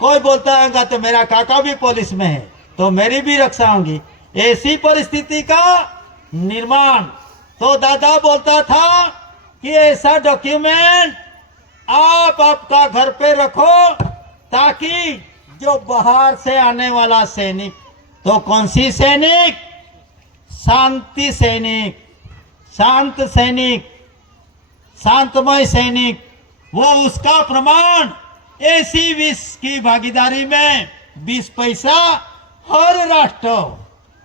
कोई बोलता है तो मेरा काका भी पुलिस में है तो मेरी भी रक्षा होगी। ऐसी परिस्थिति का निर्माण तो दादा बोलता था कि ऐसा डॉक्यूमेंट आप आपका घर पे रखो ताकि जो बाहर से आने वाला सैनिक, तो कौन सी सैनिक? शांति सैनिक, शांत सैनिक, शांतमय सैनिक, वो उसका प्रमाण ऐसी 20 की भागीदारी में 20 पैसा हर राष्ट्र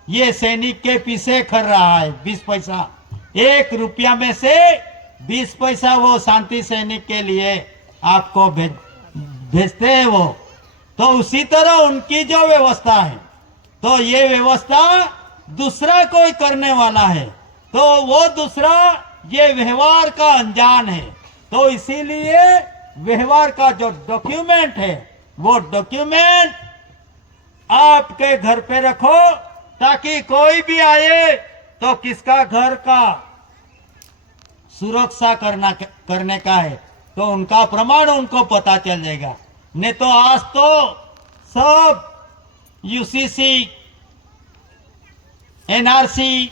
ये सैनिक के पीछे खर रहा है। 20 पैसा, 1 रुपया में से 20 पैसा वो शांति सैनिक के लिए आपको भेजते हैं वो। तो उसी तरह उनकी जो व्यवस्था है, तो ये व्यवस्था दूसरा कोई करने वाला है, तो वो दूसरा ये व्यवहार का अनजान है। तो इसीलिए व्यवहार का जो डॉक्यूमेंट है वो डॉक्यूमेंट आपके घर पे रखो ताकि कोई भी आए तो किसका घर का सुरक्षा करने का है तो उनका प्रमाण उनको पता चल जाएगा। नहीं तो आज तो सब यूसीसी, एनआरसी,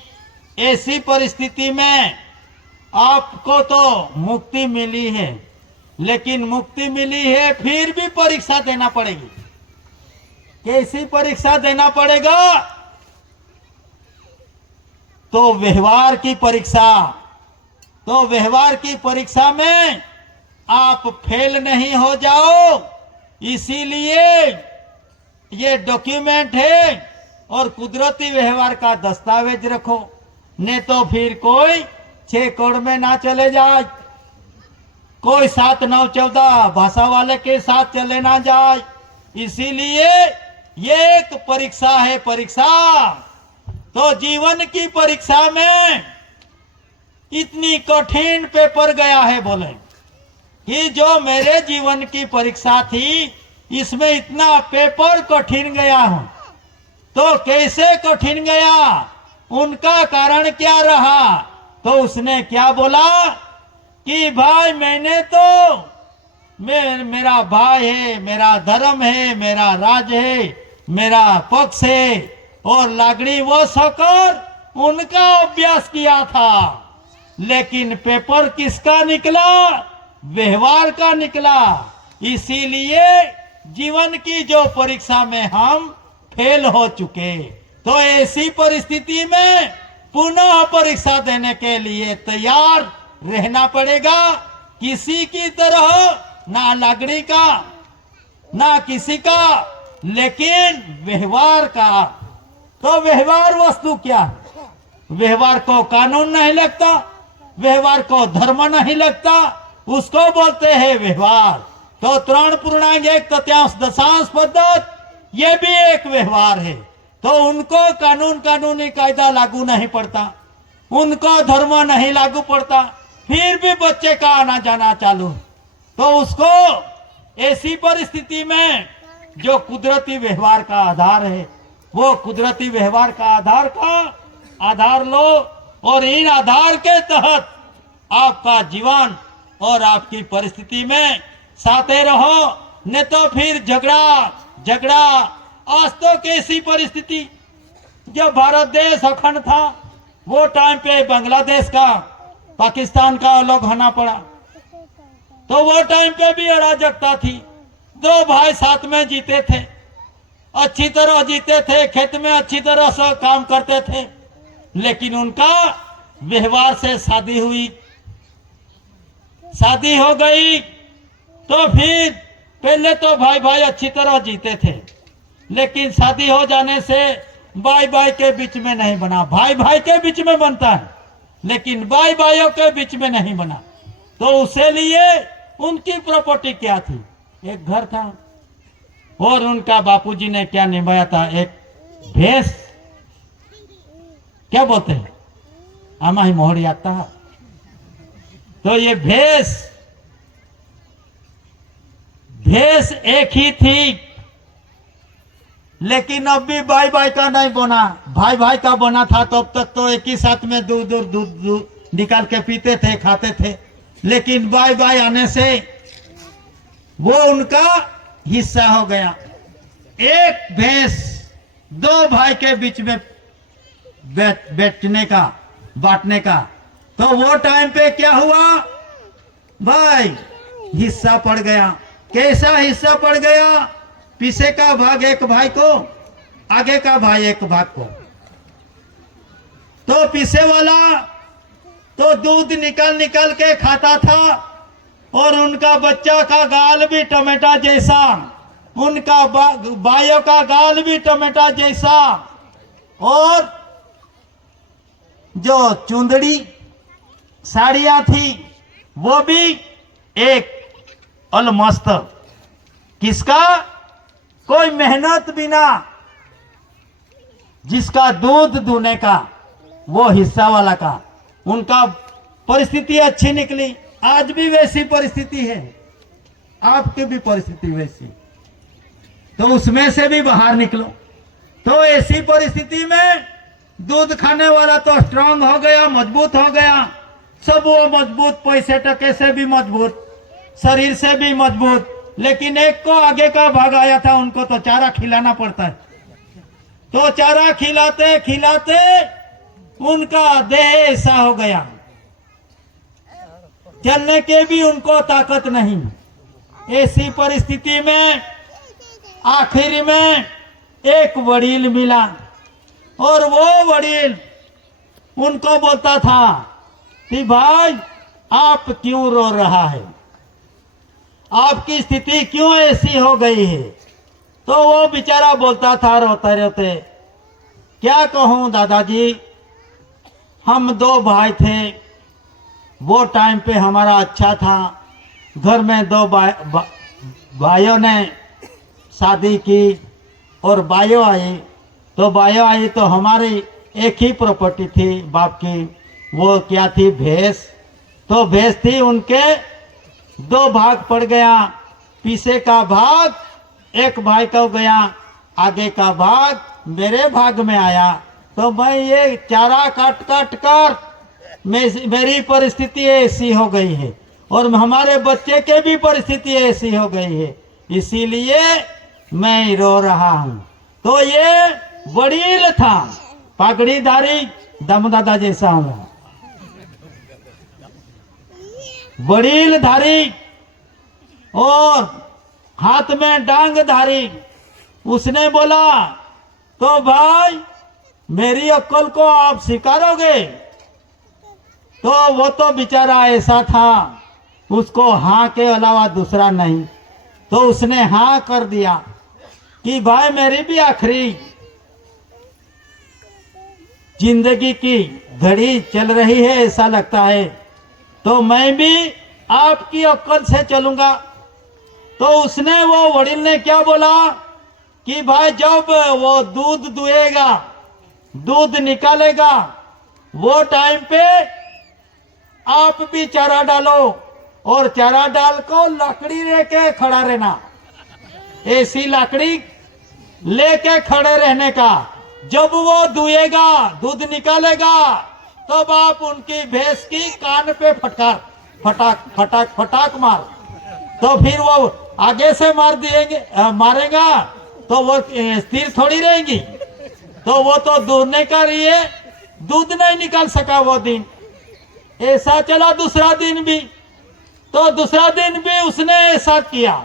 ऐसी परिस्थिति में आपको तो मुक्ति मिली है, लेकिन मुक्ति मिली है फिर भी परीक्षा देना पड़ेगी। कैसी परीक्षा देना पड़ेगा? तो व्यवहार की परीक्षा। तो व्यवहार की परीक्षा में आप फेल नहीं हो जाओ, इसीलिए ये डॉक्यूमेंट है और कुदरती व्यवहार का दस्तावेज रखो, नहीं तो फिर कोई 6 कोड में ना चले जाए, कोई 7, 9, 14 भाषा वाले के साथ चले ना जाए। इसीलिए ये एक परीक्षा है। परीक्षा तो जीवन की परीक्षा में इतनी कठिन पेपर गया है, बोले कि जो मेरे जीवन की परीक्षा थी इसमें इतना पेपर कठिन गया हूं। तो कैसे कठिन गया, उनका कारण क्या रहा? तो उसने क्या बोला कि भाई मैंने तो मेरा भाई है, मेरा धर्म है, मेरा राज है, मेरा पक्ष है और लागड़ी वो सकर उनका अभ्यास किया था, लेकिन पेपर किसका निकला? व्यवहार का निकला। इसीलिए जीवन की जो परीक्षा में हम फेल हो चुके। तो ऐसी परिस्थिति में पुनः परीक्षा देने के लिए तैयार रहना पड़ेगा। किसी की तरह ना लागड़ी का ना किसी का, लेकिन व्यवहार का। तो व्यवहार वस्तु क्या है? व्यवहार को कानून नहीं लगता, व्यवहार को धर्म नहीं लगता, उसको बोलते हैं व्यवहार। तो 3.1 पद्धत ये भी एक व्यवहार है। तो उनको कानूनी कायदा लागू नहीं पड़ता, उनको धर्म नहीं लागू पड़ता, फिर भी बच्चे का आना जाना चालू। तो उसको ऐसी परिस्थिति में जो कुदरती व्यवहार का आधार है, वो कुदरती व्यवहार का आधार लो और इन आधार के तहत आपका जीवन और आपकी परिस्थिति में साथे रहो। नहीं तो फिर झगड़ा। आज तो कैसी परिस्थिति, जब भारत देश अखंड था वो टाइम पे बांग्लादेश का, पाकिस्तान का अलग होना पड़ा। तो वो टाइम पे भी अराजकता थी। 2 भाई साथ में जीते थे, अच्छी तरह जीते थे, खेत में अच्छी तरह से काम करते थे, लेकिन उनका व्यवहार से शादी हुई, शादी हो गई। तो फिर पहले तो भाई अच्छी तरह जीते थे, लेकिन शादी हो जाने से भाई के बीच में नहीं बना। भाई के बीच में बनता है, लेकिन भाइयों के बीच में नहीं बना। तो उसे लिए उनकी प्रॉपर्टी क्या थी? एक घर था और उनका बापूजी ने क्या निभाया था? एक भैंस, क्या बोलते हैं, आमा ही मोहरी आता है। तो ये भैंस एक ही थी, लेकिन अब भी भाई का नहीं बना। भाई का बना था तो अब तक तो एक ही साथ में दूध निकाल के पीते थे, खाते थे। लेकिन भाई आने से वो उनका हिस्सा हो गया। एक भैंस दो भाई के बीच में बैठने का, बांटने का। तो वो टाइम पे क्या हुआ भाई, हिस्सा पड़ गया। कैसा हिस्सा पड़ गया? पीछे का भाग एक भाई को, आगे का भाई एक भाग को। तो पीछे वाला तो दूध निकाल निकाल के खाता था, और उनका बच्चा का गाल भी टमाटा जैसा, उनका भाइयों का गाल भी टमाटा जैसा, और जो चुंदड़ी साड़ियां थी वो भी एक अलमस्त। किसका? कोई मेहनत बिना, जिसका दूध दूने का वो हिस्सा वाला का। उनका परिस्थिति अच्छी निकली। आज भी वैसी परिस्थिति है, आपकी भी परिस्थिति वैसी, तो उसमें से भी बाहर निकलो। तो ऐसी परिस्थिति में दूध खाने वाला तो स्ट्रांग हो गया, मजबूत हो गया, सब वो मजबूत, पैसे टके से भी मजबूत, शरीर से भी मजबूत। लेकिन एक को आगे का भाग आया था, उनको तो चारा खिलाना पड़ता है। तो चारा खिलाते खिलाते उनका देह ऐसा हो गया, चलने के भी उनको ताकत नहीं। ऐसी परिस्थिति में आखिर में एक वडील मिला, और वो वडील उनको बोलता था कि भाई आप क्यों रो रहा है, आपकी स्थिति क्यों ऐसी हो गई है? तो वो बेचारा बोलता था रोते रोते, क्या कहूं दादाजी, हम दो भाई थे, वो टाइम पे हमारा अच्छा था, घर में दो भाइयों ने शादी की और बाइयों आई। तो बाइयों आई तो हमारी एक ही प्रॉपर्टी थी बाप की, वो क्या थी? भैंस। तो भैंस थी, उनके दो भाग पड़ गया। पीछे का भाग एक भाई को गया, आगे का भाग मेरे भाग में आया। तो मैं ये चारा काट काट कर मेरी परिस्थिति ऐसी हो गई है, और हमारे बच्चे के भी परिस्थिति ऐसी हो गई है, इसीलिए मैं रो रहा हूं। तो ये वडील था, पगड़ीधारी दमदादा जैसा हूं, वडील धारी और हाथ में डांग धारी। उसने बोला, तो भाई मेरी अक्ल को आप स्वीकारोगे? तो वो तो बेचारा ऐसा था, उसको हाँ के अलावा दूसरा नहीं। तो उसने हाँ कर दिया कि भाई मेरी भी आखिरी जिंदगी की घड़ी चल रही है, ऐसा लगता है, तो मैं भी आपकी अक्ल से चलूंगा। तो उसने, वो वडील ने क्या बोला कि भाई जब वो दूध दुएगा, दूध निकालेगा, वो टाइम पे आप भी चारा डालो, और चारा डाल को लकड़ी लेके खड़ा रहना, ऐसी लकड़ी लेके खड़े रहने का। जब वो दुएगा, दूध निकालेगा, तब आप उनकी भैंस की कान पे फटाक फटाक फटाक मार। तो फिर वो आगे से मारेगा तो वो स्थिर थोड़ी रहेगी। तो वो तो दूरने का लिए दूध नहीं निकाल सका वो दिन। ऐसा चला दूसरा दिन भी। तो दूसरा दिन भी उसने ऐसा किया।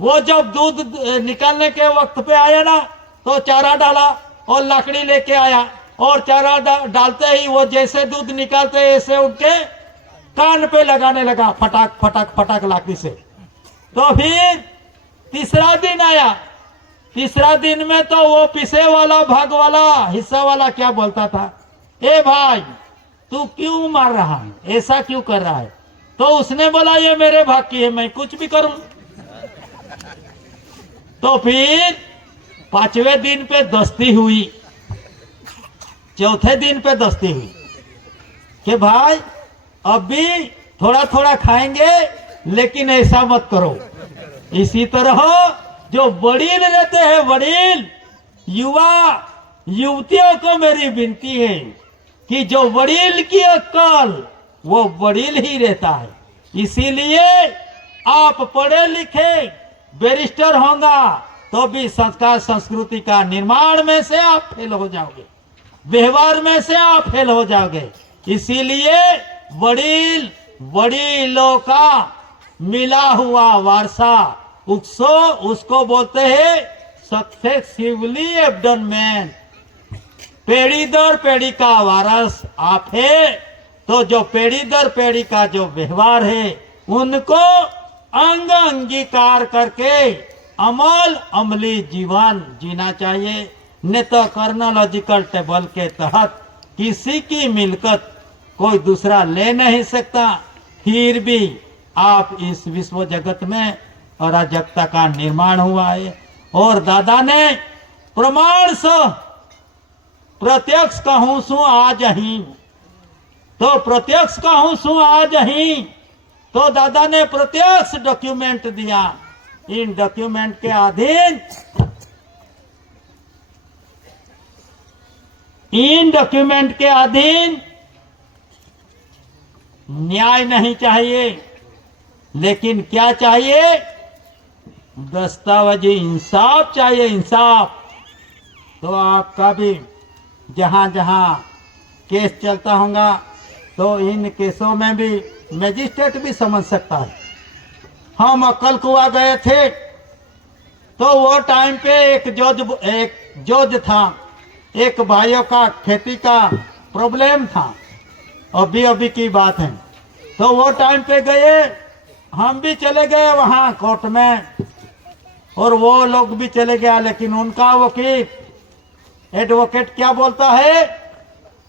वो जब दूध निकालने के वक्त पे आया ना, तो चारा डाला और लकड़ी लेके आया, और चारा डालते ही वो जैसे दूध निकालते ऐसे उनके कान पे लगाने लगा, फटाक फटाक फटाक लाकड़ी से। तो फिर तीसरा दिन आया। तीसरा दिन में तो वो पीछे वाला भाग वाला हिस्सा वाला क्या बोलता था, ए भाई तू क्यों मार रहा है, ऐसा क्यों कर रहा है? तो उसने बोला ये मेरे भाग की है, मैं कुछ भी करूं। तो फिर पांचवें दिन पे दस्ती हुई, चौथे दिन पे दस्ती हुई कि भाई अभी थोड़ा थोड़ा खाएंगे, लेकिन ऐसा मत करो। इसी तरह जो वडील रहते हैं, वडील युवा युवतियों को मेरी विनती है कि जो वडील की अक्ल वो वडील ही रहता है। इसीलिए आप पढ़े लिखे बैरिस्टर होगा तो भी संस्कार संस्कृति का निर्माण में से आप फेल हो जाओगे, व्यवहार में से आप फेल हो जाओगे। इसीलिए वडीलों का मिला हुआ वारसा उसको बोलते हैं सक्सेसिवली एबडन। पीढ़ी दर पीढ़ी का वारस आप है, तो जो पीढ़ी दर पीढ़ी का जो व्यवहार है उनको अंगीकार करके अमली जीवन जीना चाहिए। नहीं तो कर्नोलॉजिकल टेबल के तहत किसी की मिल्कत कोई दूसरा ले नहीं सकता, फिर भी आप इस विश्व जगत में अराजकता का निर्माण हुआ है। और दादा ने प्रमाण से प्रत्यक्ष कहूं सु आज ही, तो प्रत्यक्ष कहूं सु आज ही, तो दादा ने प्रत्यक्ष डॉक्यूमेंट दिया। इन डॉक्यूमेंट के अधीन न्याय नहीं चाहिए, लेकिन क्या चाहिए? दस्तावेजी इंसाफ चाहिए, इंसाफ। तो आपका भी जहां जहां केस चलता होगा तो इन केसों में भी मजिस्ट्रेट भी समझ सकता है। हम अक्कल कुआ गए थे तो वो टाइम पे एक जज था, एक भाइयों का खेती का प्रॉब्लम था, अभी की बात है। तो वो टाइम पे गए, हम भी चले गए वहां कोर्ट में, और वो लोग भी चले गया। लेकिन उनका वकील एडवोकेट क्या बोलता है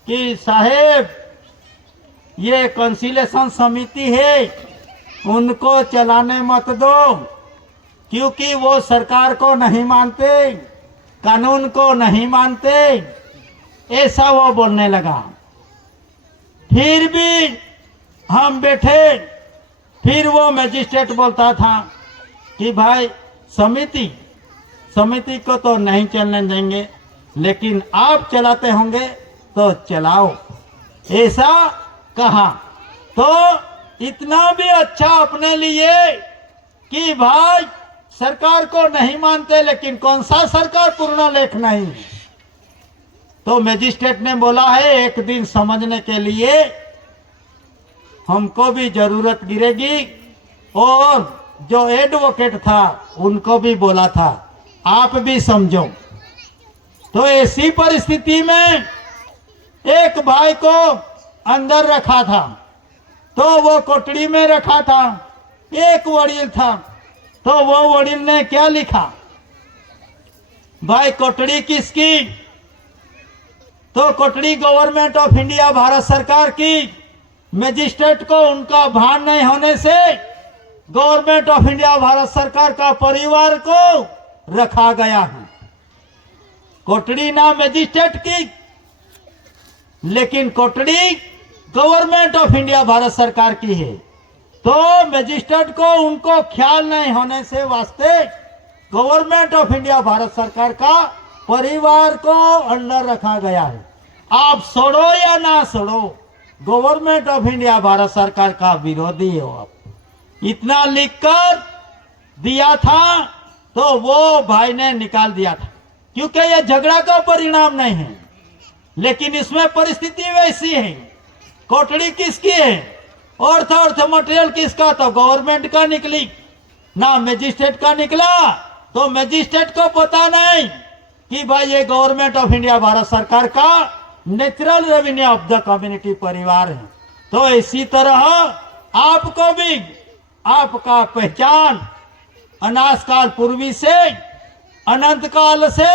कि साहेब ये कंसिलेशन समिति है, उनको चलाने मत दो, क्योंकि वो सरकार को नहीं मानते, कानून को नहीं मानते, ऐसा वो बोलने लगा। फिर भी हम बैठे, फिर वो मजिस्ट्रेट बोलता था कि भाई समिति को तो नहीं चलने देंगे, लेकिन आप चलाते होंगे तो चलाओ, ऐसा कहा। तो इतना भी अच्छा अपने लिए कि भाई सरकार को नहीं मानते, लेकिन कौन सा सरकार पूर्ण लेख नहीं। तो मजिस्ट्रेट ने बोला है एक दिन समझने के लिए हमको भी जरूरत गिरेगी, और जो एडवोकेट था उनको भी बोला था आप भी समझो। तो ऐसी परिस्थिति में एक भाई को अंदर रखा था, तो वो कोठड़ी में रखा था। एक वकील था, तो वो वकील ने क्या लिखा, भाई कोठड़ी किसकी? तो कोठड़ी गवर्नमेंट ऑफ इंडिया भारत सरकार की। मजिस्ट्रेट को उनका भान नहीं होने से गवर्नमेंट ऑफ इंडिया भारत सरकार का परिवार को रखा गया है। कोठड़ी ना मजिस्ट्रेट की, लेकिन कोठड़ी गवर्नमेंट ऑफ इंडिया भारत सरकार की है। तो मजिस्ट्रेट को उनको ख्याल नहीं होने से वास्ते गवर्नमेंट ऑफ इंडिया भारत सरकार का परिवार को अंडर रखा गया है। आप छोड़ो या ना छोड़ो, गवर्नमेंट ऑफ इंडिया भारत सरकार का विरोधी हो आप। इतना लिखकर दिया था तो वो भाई ने निकाल दिया था, क्योंकि यह झगड़ा का परिणाम नहीं है, लेकिन इसमें परिस्थिति वैसी है। कोठड़ी किसकी है? अर्थ मटेरियल किसका? तो गवर्नमेंट का निकली ना, मजिस्ट्रेट का निकला। तो मजिस्ट्रेट को पता नहीं कि भाई ये गवर्नमेंट ऑफ इंडिया भारत सरकार का natural revenue of the community परिवार है। तो इसी तरह आपको भी आपका पहचान अनाज काल पूर्वी से अनंत काल से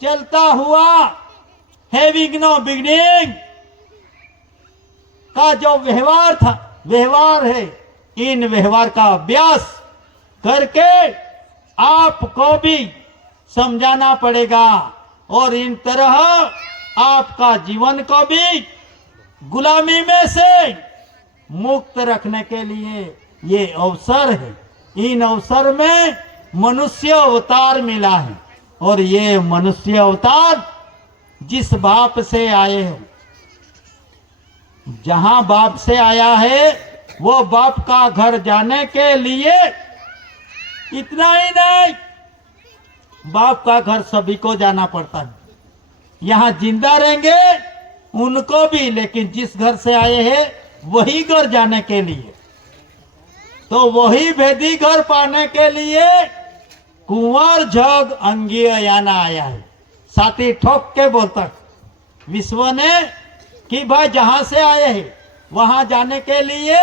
चलता हुआ हैविंग नो बिगिनिंग का जो व्यवहार है, इन व्यवहार का अभ्यास करके आपको भी समझाना पड़ेगा, और इन तरह आपका जीवन को भी गुलामी में से मुक्त रखने के लिए ये अवसर है। इन अवसर में मनुष्य अवतार मिला है, और ये मनुष्य अवतार जिस बाप से आए हैं, जहां बाप से आया है वो बाप का घर जाने के लिए इतना ही नहीं, बाप का घर सभी को जाना पड़ता है। यहाँ जिंदा रहेंगे उनको भी, लेकिन जिस घर से आए हैं वही घर जाने के लिए, तो वही भेदी घर पाने के लिए कुंवर जग अंगीय याना आया है। साथी ठोक के बोलता विश्व ने कि भाई जहां से आए हैं वहां जाने के लिए,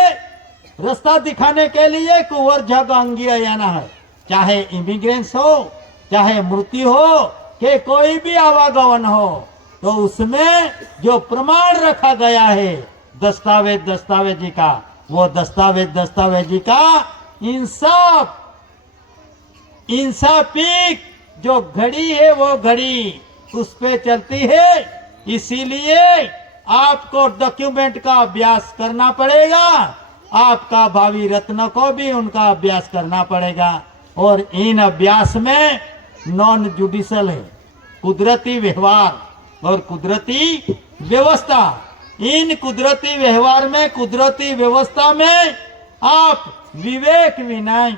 रास्ता दिखाने के लिए कुंवर जग अंगीय याना है। चाहे इमिग्रेंट्स हो, चाहे मृत्यु हो, कि कोई भी आवागमन हो, तो उसमें जो प्रमाण रखा गया है दस्तावेजी का, वो दस्तावेजी का इंसाफिक जो घड़ी है वो घड़ी उस पे चलती है। इसीलिए आपको डॉक्यूमेंट का अभ्यास करना पड़ेगा, आपका भावी रत्न को भी उनका अभ्यास करना पड़ेगा। और इन अभ्यास में नॉन जुडिशल है, कुदरती व्यवहार और कुदरती व्यवस्था। इन कुदरती व्यवहार में, कुदरती व्यवस्था में आप विवेक विनय,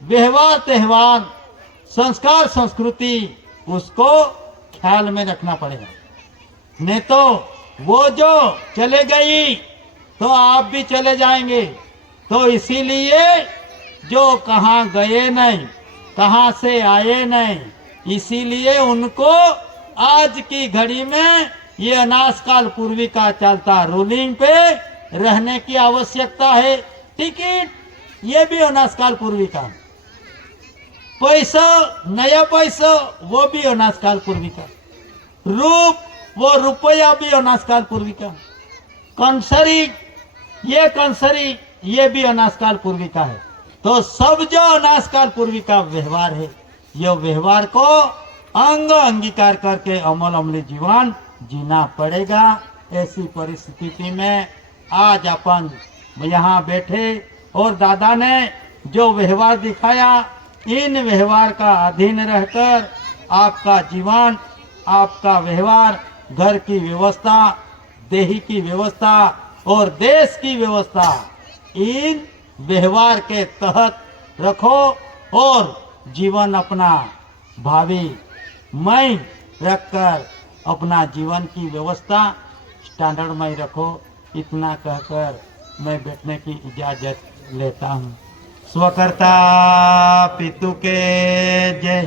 व्यवहार त्यौहार, संस्कार संस्कृति उसको ख्याल में रखना पड़ेगा। नहीं तो वो जो चले गई तो आप भी चले जाएंगे। तो इसीलिए जो कहाँ गए नहीं, कहाँ से आए नहीं, इसीलिए उनको आज की घड़ी में ये अनाजकाल पूर्वी का चलता रूलिंग पे रहने की आवश्यकता है। टिकट ये भी अनाजकाल पूर्वी का, पैसा नया पैसा वो भी अनाजकाल पूर्वी का, रूप वो रुपया भी अनाजकाल पूर्वी का, कंसरी ये भी अनाजकाल पूर्वी का है। तो सब जो अनाजकाल पूर्वी का व्यवहार है, ये व्यवहार को अंगीकार करके अमली जीवन जीना पड़ेगा। ऐसी परिस्थिति में आज अपन यहाँ बैठे और दादा ने जो व्यवहार दिखाया, इन व्यवहार का अधीन रहकर आपका जीवन, आपका व्यवहार, घर की व्यवस्था, देही की व्यवस्था और देश की व्यवस्था, इन व्यवहार के तहत रखो और जीवन अपना भावी मय रखकर अपना जीवन की व्यवस्था स्टैंडर्ड में रखो। इतना कहकर मैं बैठने की इजाजत लेता हूँ। स्वकर्ता पितु के जय।